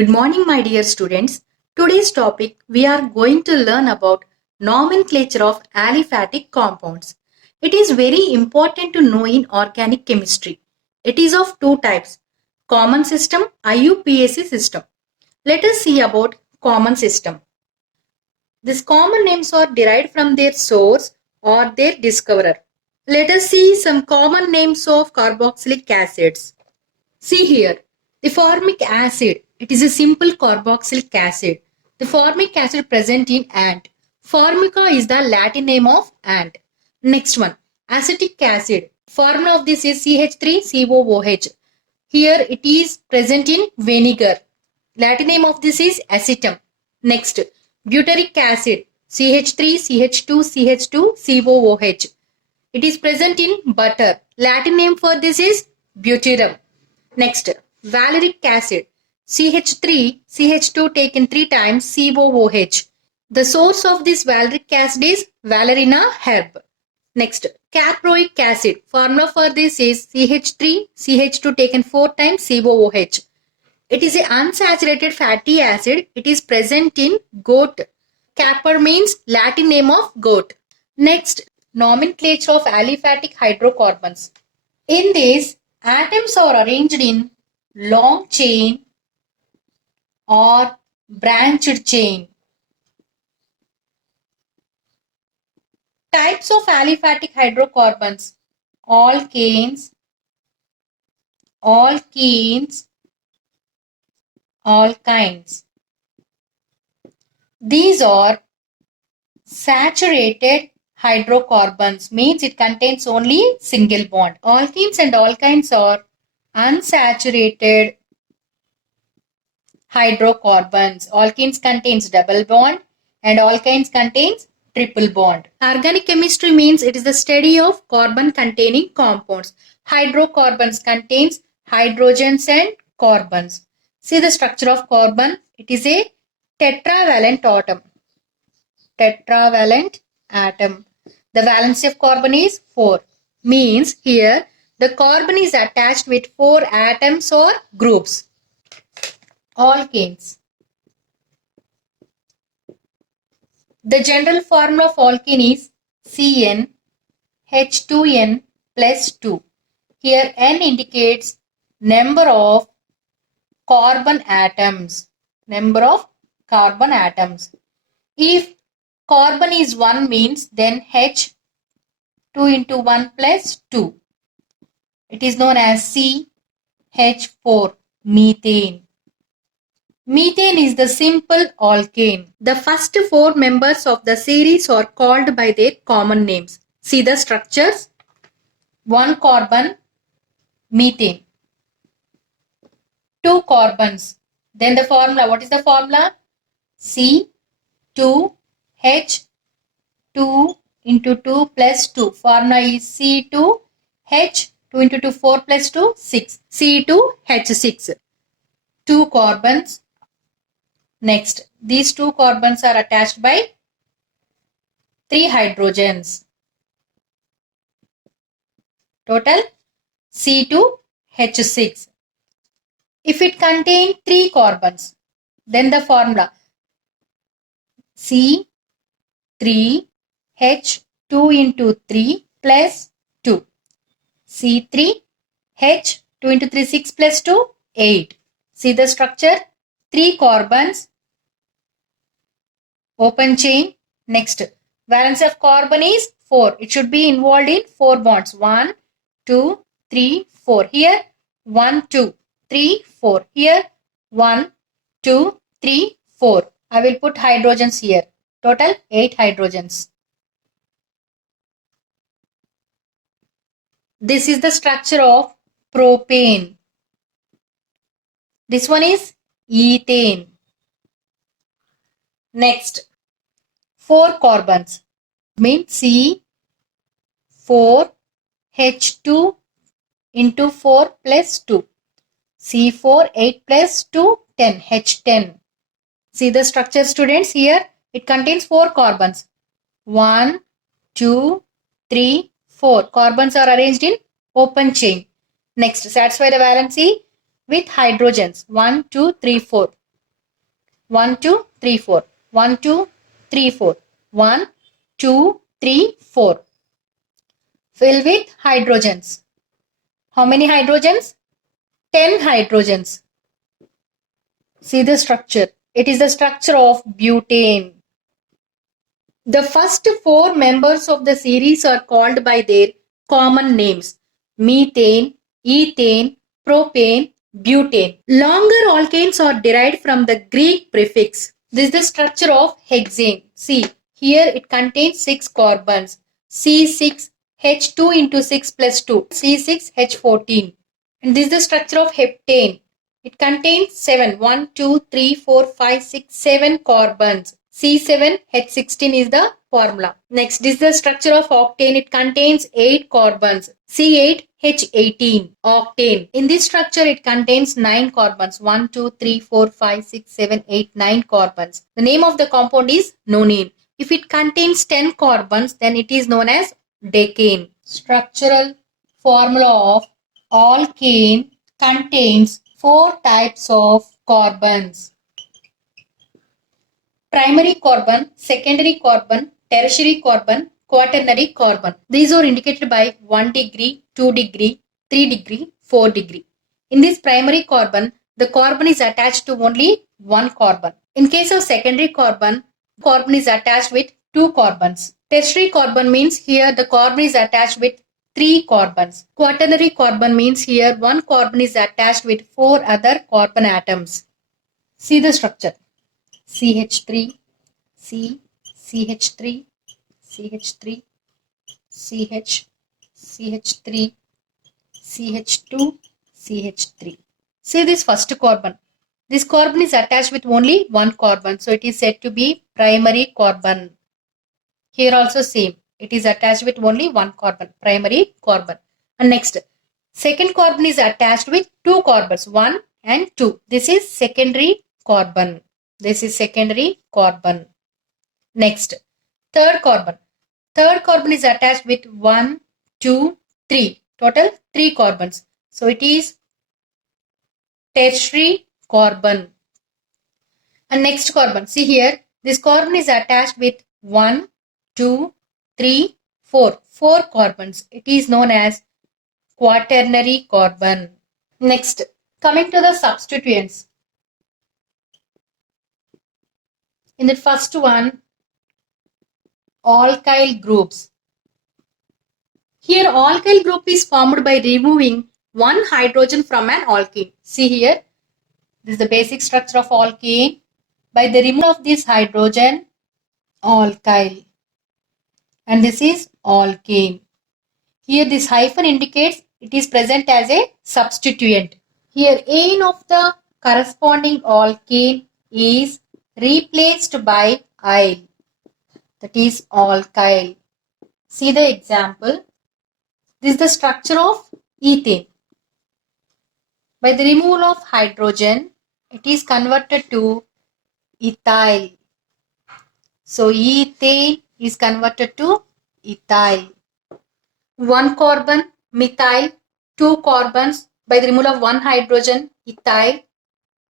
Good morning, my dear students. Today's topic we are going to learn about nomenclature of aliphatic compounds. It is very important to know in organic chemistry. It is of two types, common system, IUPAC system. Let us see about common system. These common names are derived from their source or their discoverer. Let us see some common names of carboxylic acids. See here, the formic acid. It is a simple carboxylic acid. The formic acid present in ant. Formica is the Latin name of ant. Next one, acetic acid. Formula of this is CH3COOH. Here it is present in vinegar. Latin name of this is acetum. Next, butyric acid. CH3CH2CH2COOH. It is present in butter. Latin name for this is butyrum. Next, valeric acid. CH3, CH2 taken 3 times COOH. The source of this valeric acid is Valerina herb. Next, caproic acid. Formula for this is CH3, CH2 taken 4 times COOH. It is an unsaturated fatty acid. It is present in goat. Capr means Latin name of goat. Next, nomenclature of aliphatic hydrocarbons. In this, atoms are arranged in long chain or branched chain. Types of aliphatic hydrocarbons: alkanes, alkenes, alkynes. These are saturated hydrocarbons, means it contains only single bond. Alkenes and alkynes are unsaturated hydrocarbons. Alkenes contains double bond and alkynes contains triple bond. Organic chemistry means it is the study of carbon containing compounds. Hydrocarbons contains hydrogens and carbons. See the structure of carbon. It is a tetravalent atom. Tetravalent atom. The valency of carbon is 4. Means here the carbon is attached with 4 atoms or groups. Alkanes. The general formula of alkane is CnH2n plus 2. Here N indicates number of carbon atoms. Number of carbon atoms. If carbon is 1 means then H 2 into 1 plus 2. It is known as CH4, methane. Methane is the simple alkane. The first 4 members of the series are called by their common names. See the structures. 1 carbon, methane. 2 carbons. Then the formula. What is the formula? C2H2 into 2 plus 2. Formula is C2H 2 into 2 4 plus 2 6. C2H6. 2 carbons. Next, these 2 carbons are attached by 3 hydrogens. Total C2H6. If it contains 3 carbons, then the formula C3H2 into 3 plus 2. C3H 2 into 3 6 plus 2 8. See the structure. 3 carbons, open chain. Next, valence of carbon is 4. It should be involved in 4 bonds. 1, 2, 3, 4. Here 1, 2, 3, 4. Here 1, 2, 3, 4. I will put hydrogens here. Total 8 hydrogens. This is the structure of propane. This one is ethane. Next, 4 carbons means C4H2 into 4 plus 2. C4 8 plus 2 10 H10. See the structure, students. Here it contains 4 carbons. 1, 2, 3, 4. Carbons are arranged in open chain. Next, satisfy the valency with hydrogens. 1, 2, 3, 4. 1, 2, 3, 4. 1, 2, 3, 4. 1, 2, 3, 4. Fill with hydrogens. How many hydrogens? 10 hydrogens. See the structure. It is the structure of butane. The first 4 members of the series are called by their common names: methane, ethane, propane, butane. Longer alkanes are derived from the Greek prefix. This is the structure of hexane. See, here it contains 6 carbons. C6H2 into 6 plus 2. C6H14. And this is the structure of heptane. It contains 7. 1, 2, 3, 4, 5, 6, 7 carbons. C7H16 is the formula. Next, this is the structure of octane. It contains 8 carbons. C8H18, octane. In this structure, it contains 9 carbons. 1, 2, 3, 4, 5, 6, 7, 8, 9 carbons. The name of the compound is nonane. If it contains 10 carbons, then it is known as decane. Structural formula of alkane contains 4 types of carbons: primary carbon, secondary carbon, tertiary carbon, quaternary carbon. These are indicated by 1 degree, 2 degree, 3 degree, 4 degree. In this primary carbon, the carbon is attached to only one carbon. In case of secondary carbon is attached with 2 carbons. Tertiary carbon means here the carbon is attached with 3 carbons. Quaternary carbon means here one carbon is attached with 4 other carbon atoms. See the structure. CH3, C, CH3, CH3, CH, CH3, CH2, CH3. See this first carbon. This carbon is attached with only one carbon, so it is said to be primary carbon. Here also same. It is attached with only one carbon, primary carbon. And next, second carbon is attached with 2 carbons, 1 and 2. This is secondary carbon. This is secondary carbon. Next, third carbon. Third carbon is attached with 1, 2, 3. Total 3 carbons. So it is tertiary carbon. And next carbon. See here, this carbon is attached with 1, 2, 3, 4. 4 carbons. It is known as quaternary carbon. Next, coming to the substituents. In the first one, alkyl groups. Here alkyl group is formed by removing one hydrogen from an alkene. See here, this is the basic structure of alkene. By the removal of this hydrogen, alkyl. And this is alkane. Here this hyphen indicates it is present as a substituent. Here ane of the corresponding alkane is replaced by yl. That is alkyl. See the example. This is the structure of ethane. By the removal of hydrogen, it is converted to ethyl. So ethane is converted to ethyl. 1 carbon, methyl, 2 carbons, by the removal of 1 hydrogen, ethyl,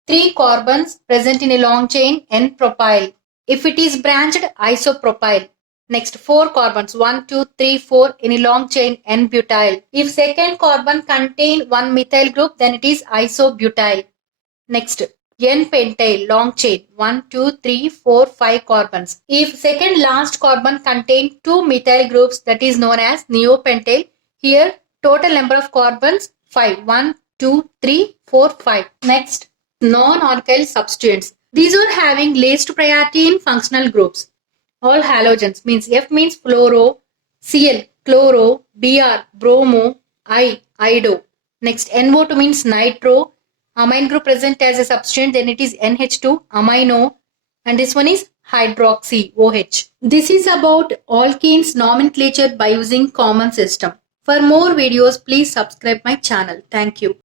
3 carbons present in a long chain, N-propyl. If it is branched, isopropyl. Next, 4 carbons, 1, 2, 3, 4 in a long chain, N-butyl. If second carbon contain 1 methyl group, then it is isobutyl. Next, N-pentyl, long chain, 1, 2, 3, 4, 5 carbons. If second last carbon contain 2 methyl groups, that is known as neopentyl. Here, total number of carbons, 5. 1, 2, 3, 4, 5. Next, non-alkyl substituents. These are having least priority in functional groups. All halogens means F means fluoro, Cl, chloro, Br, bromo, I, ido. Next, NO2 means nitro. Amine group present as a substituent, then it is NH2, amino. And this one is hydroxy, OH. This is about alkenes nomenclature by using common system. For more videos, please subscribe my channel. Thank you.